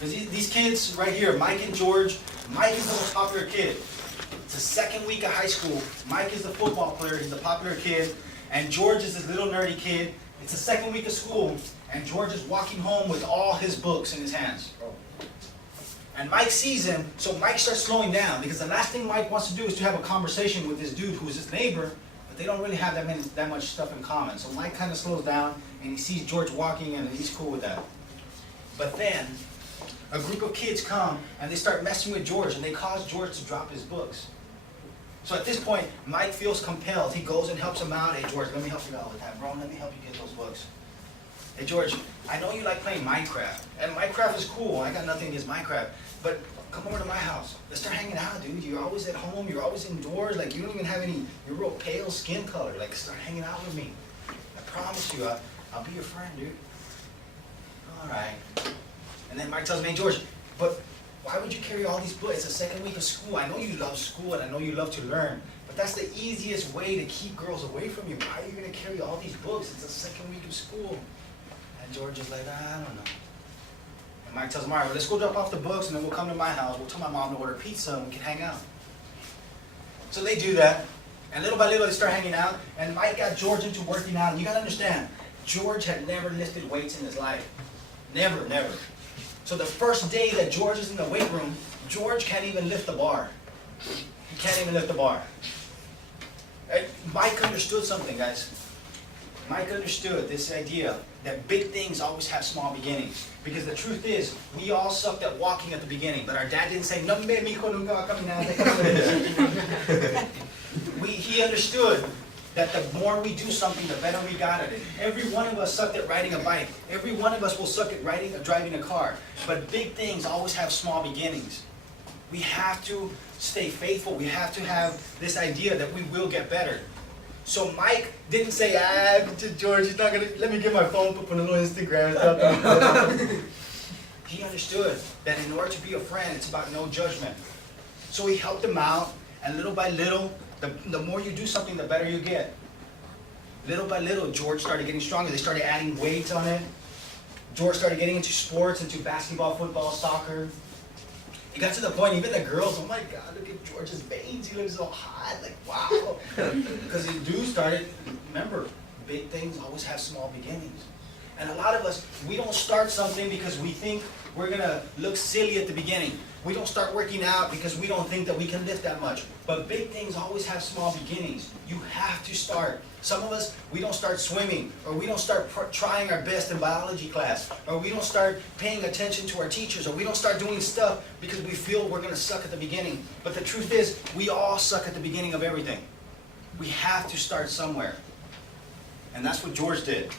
Because these kids right here, Mike and George, Mike is the most popular kid. It's the second week of high school. Mike is the football player, he's the popular kid. And George is this little nerdy kid. It's the second week of school, and George is walking home with all his books in his hands. And Mike sees him, so Mike starts slowing down, because the last thing Mike wants to do is to have a conversation with this dude who's his neighbor, but they don't really have that much stuff in common. So Mike kind of slows down, and he sees George walking, and he's cool with that. But then, a group of kids come, and they start messing with George, and they cause George to drop his books. So at this point, Mike feels compelled. He goes and helps him out. Hey, George, let me help you out with that. Bro, let me help you get those books. Hey, George, I know you like playing Minecraft. And Minecraft is cool. I got nothing against Minecraft. But come over to my house. Let's start hanging out, dude. You're always at home. You're always indoors. Like, you don't even have any, you're real pale skin color. Like, start hanging out with me. I promise you, I'll be your friend, dude. All right. And then Mike tells me, hey, George, but why would you carry all these books? It's the second week of school. I know you love school and I know you love to learn, but that's the easiest way to keep girls away from you. Why are you going to carry all these books? It's the second week of school. And George is like, I don't know. And Mike tells him, all right, well, let's go drop off the books and then we'll come to my house. We'll tell my mom to order pizza and we can hang out. So they do that. And little by little they start hanging out. And Mike got George into working out. And you got to understand, George had never lifted weights in his life. Never, never. So the first day that George is in the weight room, George can't even lift the bar. He can't even lift the bar. Mike understood something, guys. Mike understood this idea that big things always have small beginnings. Because the truth is, we all sucked at walking at the beginning, but our dad didn't say, no, mijo, nunca va a caminar. He understood that the more we do something, the better we got at it. Every one of us sucked at riding a bike. Every one of us will suck at driving a car. But big things always have small beginnings. We have to stay faithful. We have to have this idea that we will get better. So Mike didn't say, George, he's not going to, let me get my phone, put on a little Instagram. He understood that in order to be a friend, it's about no judgment. So he helped him out, and little by little, the more you do something, the better you get. Little by little, George started getting stronger. They started adding weights on it. George started getting into sports, into basketball, football, soccer. It got to the point, even the girls, oh my God, look at George's veins. He looks so hot. Like, wow. Because the dude started, remember, big things always have small beginnings. And a lot of us, we don't start something because we think we're going to look silly at the beginning. We don't start working out because we don't think that we can lift that much. But big things always have small beginnings. You have to start. Some of us, we don't start swimming, or we don't start trying our best in biology class, or we don't start paying attention to our teachers, or we don't start doing stuff because we feel we're going to suck at the beginning. But the truth is, we all suck at the beginning of everything. We have to start somewhere. And that's what George did.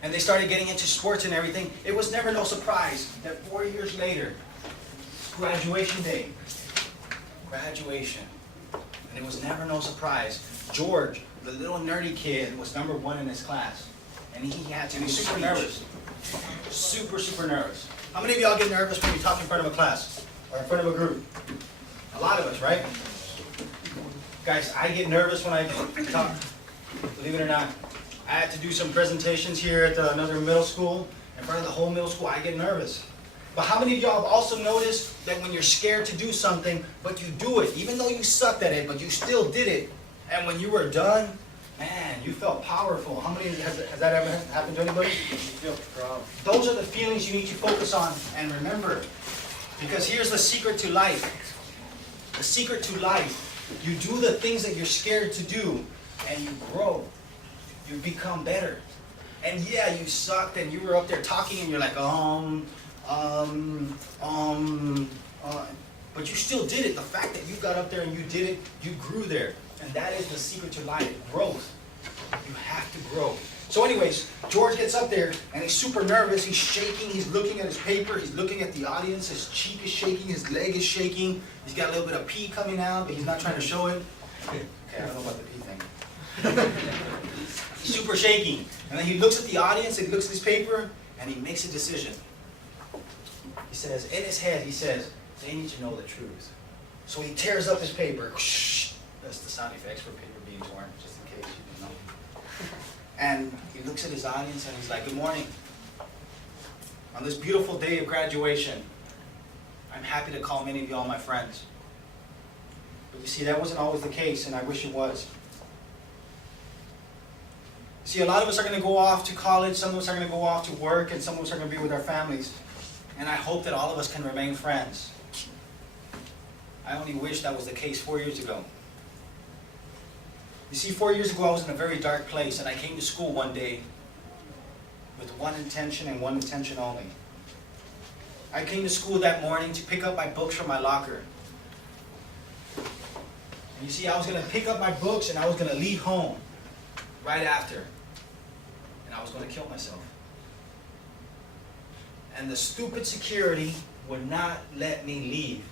And they started getting into sports and everything. It was never no surprise that 4 years later, graduation day, graduation, and it was never no surprise, George, the little nerdy kid, was #1 in his class, and he had to be super nervous, super nervous. How many of y'all get nervous when you talk in front of a class or in front of a group? A lot of us, right? Guys, I get nervous when I talk, believe it or not. I had to do some presentations here at another middle school. In front of the whole middle school, I get nervous. But how many of y'all have also noticed that when you're scared to do something, but you do it, even though you sucked at it, but you still did it, and when you were done, man, you felt powerful. How many, has that ever happened to anybody? You feel proud. Those are the feelings you need to focus on and remember. Because here's the secret to life. The secret to life, you do the things that you're scared to do, and you grow. You become better. And yeah, you sucked and you were up there talking and you're like, but you still did it. The fact that you got up there and you did it, you grew there. And that is the secret to life, growth. You have to grow. So anyways, George gets up there and he's super nervous. He's shaking. He's looking at his paper. He's looking at the audience. His cheek is shaking. His leg is shaking. He's got a little bit of pee coming out, but he's not trying to show it. Okay, I don't know about the pee thing. He's super shaking. And then he looks at the audience, and he looks at his paper, and he makes a decision. He says, in his head, he says, they need to know the truth. So he tears up his paper. That's the sound effects for paper being torn, just in case you didn't know. And he looks at his audience, and he's like, good morning. On this beautiful day of graduation, I'm happy to call many of y'all my friends. But you see, that wasn't always the case, and I wish it was. See, a lot of us are going to go off to college, some of us are going to go off to work, and some of us are going to be with our families. And I hope that all of us can remain friends. I only wish that was the case 4 years ago. You see, 4 years ago I was in a very dark place, and I came to school one day with one intention and one intention only. I came to school that morning to pick up my books from my locker. And you see, I was going to pick up my books and I was going to leave home right after. And I was going to kill myself. And the stupid security would not let me leave.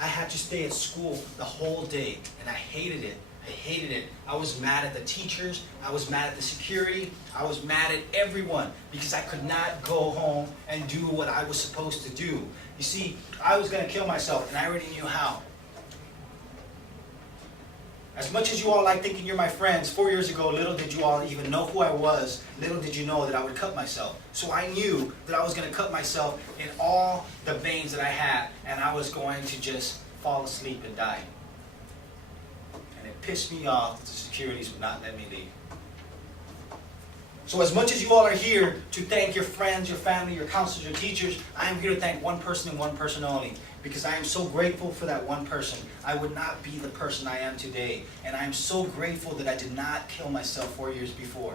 I had to stay at school the whole day, and I hated it. I hated it. I was mad at the teachers. I was mad at the security. I was mad at everyone because I could not go home and do what I was supposed to do. You see, I was going to kill myself, and I already knew how. As much as you all like thinking you're my friends, 4 years ago, little did you all even know who I was. Little did you know that I would cut myself. So I knew that I was going to cut myself in all the veins that I had, and I was going to just fall asleep and die. And it pissed me off that the securities would not let me leave. So as much as you all are here to thank your friends, your family, your counselors, your teachers, I am here to thank one person and one person only. Because I am so grateful for that one person. I would not be the person I am today. And I am so grateful that I did not kill myself 4 years before.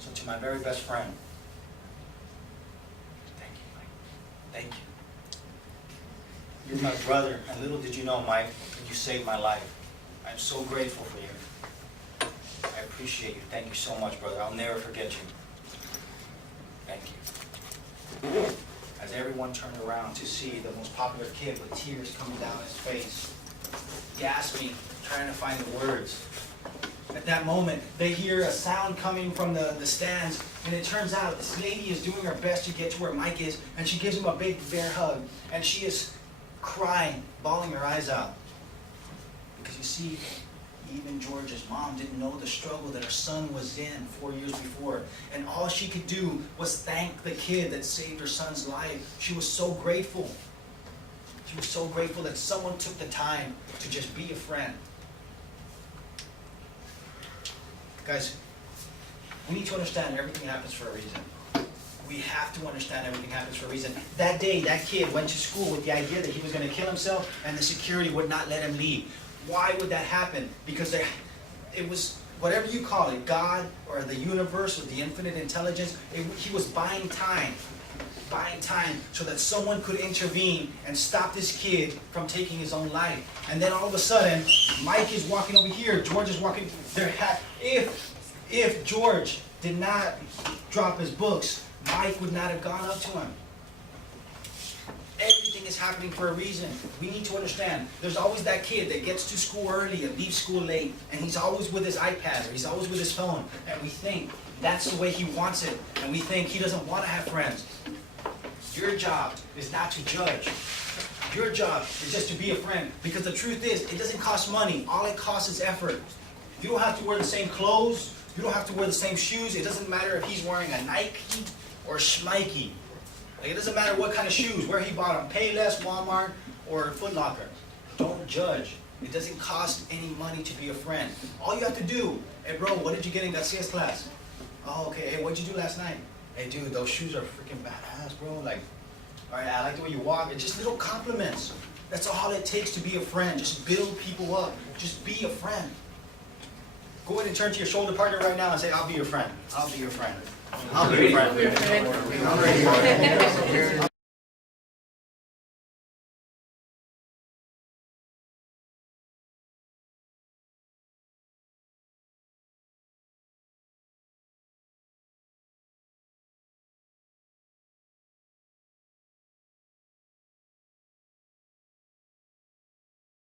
So to my very best friend, thank you, Mike. Thank you. You're my brother, and little did you know, Mike, that you saved my life. I'm so grateful for you. I appreciate you. Thank you so much, brother. I'll never forget you. Thank you. As everyone turned around to see the most popular kid with tears coming down his face, he asked me, trying to find the words. At that moment, they hear a sound coming from the stands, and it turns out this lady is doing her best to get to where Mike is, and she gives him a big bear hug, and she is crying, bawling her eyes out. Because you see, even George's mom didn't know the struggle that her son was in 4 years before. And all she could do was thank the kid that saved her son's life. She was so grateful. She was so grateful that someone took the time to just be a friend. Guys, we need to understand everything happens for a reason. We have to understand everything happens for a reason. That day, that kid went to school with the idea that he was going to kill himself, and the security would not let him leave. Why would that happen? Because it was, whatever you call it, God or the universe or the infinite intelligence, he was buying time so that someone could intervene and stop this kid from taking his own life. And then all of a sudden, Mike is walking over here, George is walking there. If George did not drop his books, Mike would not have gone up to him. Everything is happening for a reason. We need to understand. There's always that kid that gets to school early and leaves school late, and he's always with his iPad or he's always with his phone, and we think that's the way he wants it, and we think he doesn't want to have friends. Your job is not to judge. Your job is just to be a friend, because the truth is, it doesn't cost money. All it costs is effort. You don't have to wear the same clothes. You don't have to wear the same shoes. It doesn't matter if he's wearing a Nike or Schmikey. Like, it doesn't matter what kind of shoes, where he bought them, Payless, Walmart, or Foot Locker. Don't judge. It doesn't cost any money to be a friend. All you have to do, hey bro, what did you get in Garcia's class? Oh, okay, hey, what'd you do last night? Hey dude, those shoes are freaking badass, bro. Like, all right, I like the way you walk. It's just little compliments. That's all it takes to be a friend. Just build people up. Just be a friend. Go ahead and turn to your shoulder partner right now and say, I'll be your friend. I'll be your friend. I'll be your friend. I'll be your friend.